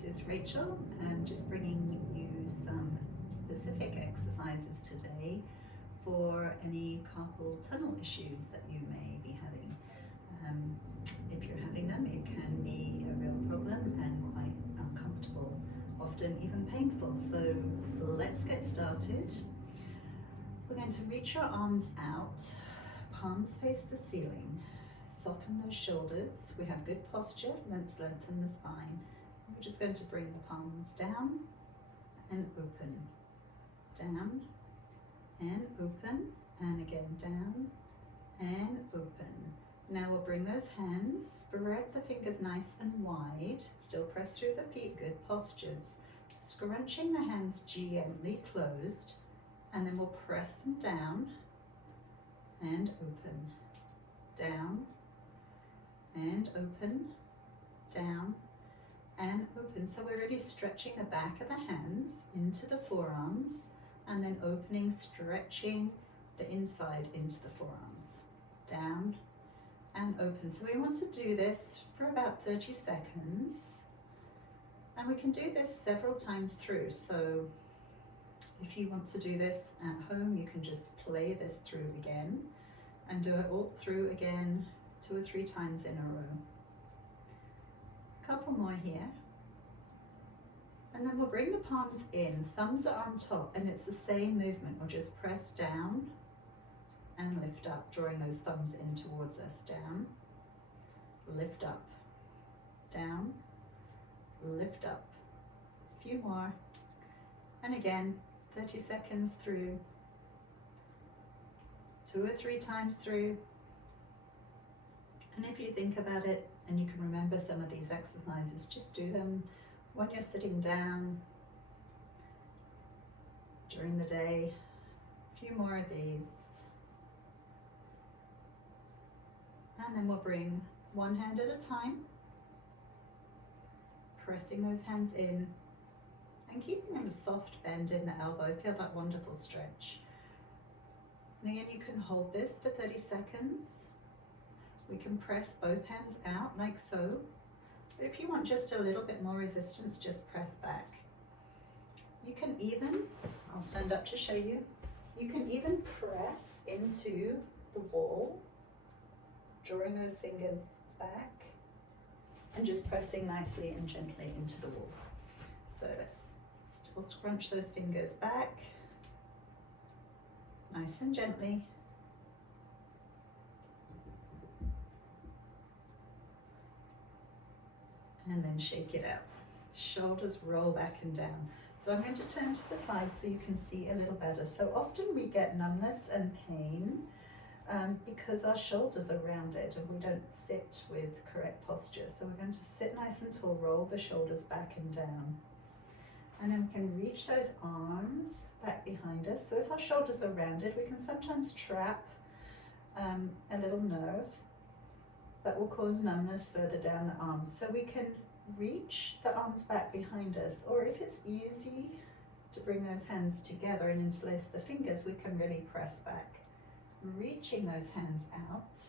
this is Rachel. I'm just bringing you some specific exercises today for any carpal tunnel issues that you may be having. If you're having them, it can be a real problem and quite uncomfortable, often even painful. So let's get started. We're going to reach your arms out, palms face the ceiling, soften those shoulders. We have good posture, let's lengthen the spine. We're just going to bring the palms down and open, down and open, and again down and open. Now we'll bring those hands, spread the fingers nice and wide, still press through the feet, good postures. Scrunching the hands gently closed, and then we'll press them down and open, down and open, down and open. So we're really stretching the back of the hands into the forearms and then opening, stretching the inside into the forearms, down and open. So we want to do this for about 30 seconds, and we can do this several times through. So if you want to do this at home, you can just play this through again and do it all through again 2 or 3 times in a row. A couple more here. And then we'll bring the palms in, thumbs are on top, and it's the same movement. We'll just press down and lift up, drawing those thumbs in towards us. Down, lift up, down, lift up. A few more. And again, 30 seconds through, 2 or 3 times through. And if you think about it and you can remember some of these exercises, just do them when you're sitting down, during the day. A few more of these. And then we'll bring one hand at a time, pressing those hands in and keeping a soft bend in the elbow. Feel that wonderful stretch. And again, you can hold this for 30 seconds. We can press both hands out like so. But if you want just a little bit more resistance, just press back. You can even, I'll stand up to show you, you can even press into the wall, drawing those fingers back and just pressing nicely and gently into the wall. So let's still scrunch those fingers back, nice and gently. And then shake it out. Shoulders roll back and down. So I'm going to turn to the side so you can see a little better. So often we get numbness and pain because our shoulders are rounded and we don't sit with correct posture. So we're going to sit nice and tall, roll the shoulders back and down. And then we can reach those arms back behind us. So if our shoulders are rounded, we can sometimes trap a little nerve that will cause numbness further down the arms. So we can reach the arms back behind us, or if it's easy to bring those hands together and interlace the fingers, we can really press back, reaching those hands out.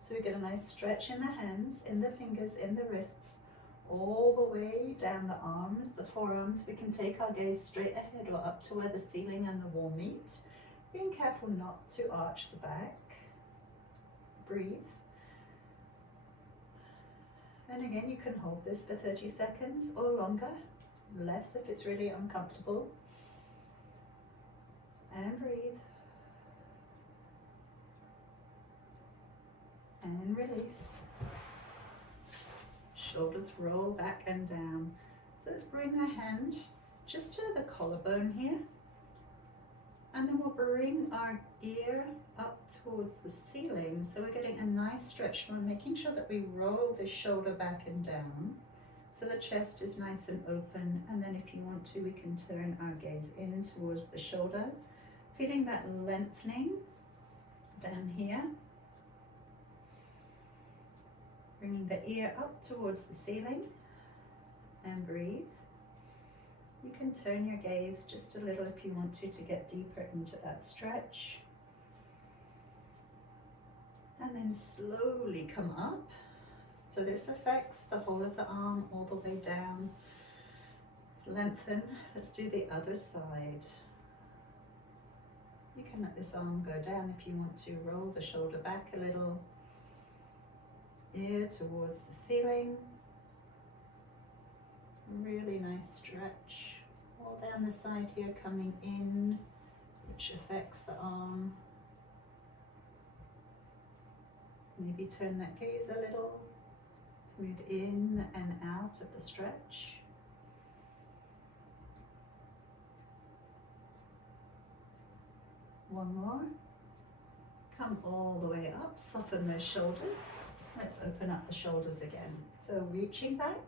So we get a nice stretch in the hands, in the fingers, in the wrists, all the way down the arms, the forearms. We can take our gaze straight ahead or up to where the ceiling and the wall meet, being careful not to arch the back. Breathe. And again, you can hold this for 30 seconds or longer, less if it's really uncomfortable. And breathe. And release. Shoulders roll back and down. So let's bring the hand just to the collarbone here. And then we'll bring our ear up towards the ceiling. So we're getting a nice stretch. We're making sure that we roll the shoulder back and down. So the chest is nice and open. And then if you want to, we can turn our gaze in towards the shoulder, feeling that lengthening down here. Bringing the ear up towards the ceiling and breathe. You can turn your gaze just a little if you want to get deeper into that stretch. And then slowly come up. So this affects the whole of the arm all the way down. Lengthen. Let's do the other side. You can let this arm go down if you want to. Roll the shoulder back a little. Ear towards the ceiling. Really nice stretch. All down the side here, coming in, which affects the arm. Maybe turn that gaze a little to move in and out of the stretch. One more. Come all the way up, soften those shoulders. Let's open up the shoulders again. So reaching back,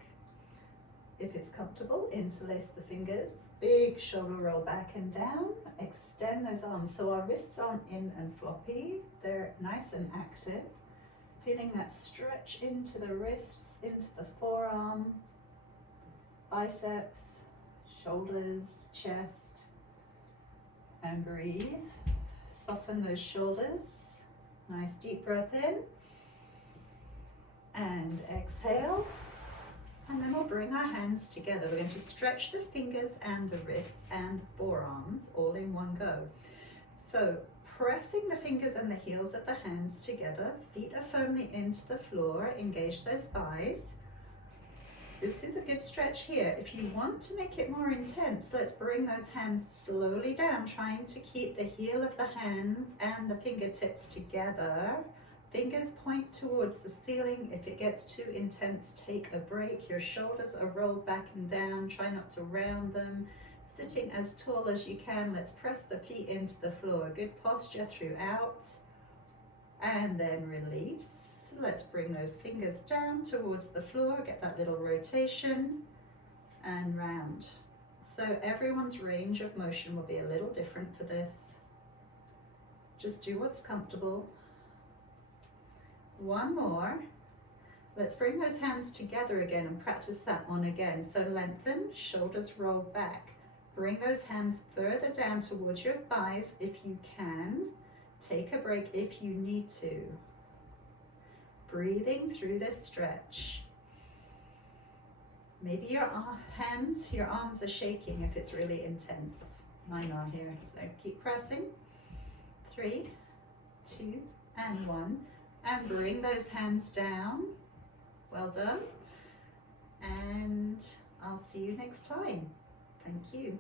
if it's comfortable, interlace the fingers, big shoulder roll back and down, extend those arms. So our wrists aren't in and floppy, they're nice and active. Feeling that stretch into the wrists, into the forearm, biceps, shoulders, chest, and breathe. Soften those shoulders. Nice deep breath in. And exhale. And then we'll bring our hands together. We're going to stretch the fingers and the wrists and the forearms all in one go. So pressing the fingers and the heels of the hands together, feet are firmly into the floor, engage those thighs. This is a good stretch here. If you want to make it more intense, let's bring those hands slowly down, trying to keep the heel of the hands and the fingertips together. Fingers point towards the ceiling. If it gets too intense, take a break. Your shoulders are rolled back and down. Try not to round them. Sitting as tall as you can. Let's press the feet into the floor. Good posture throughout. And then release. Let's bring those fingers down towards the floor. Get that little rotation and round. So everyone's range of motion will be a little different for this. Just do what's comfortable. One more. Let's bring those hands together again and practice that one again. So lengthen, shoulders roll back. Bring those hands further down towards your thighs if you can. Take a break if you need to. Breathing through this stretch. Maybe your hands, your arms are shaking if it's really intense. Mine are here, so keep pressing. 3, 2, and 1. And bring those hands down. Well done. And I'll see you next time. Thank you.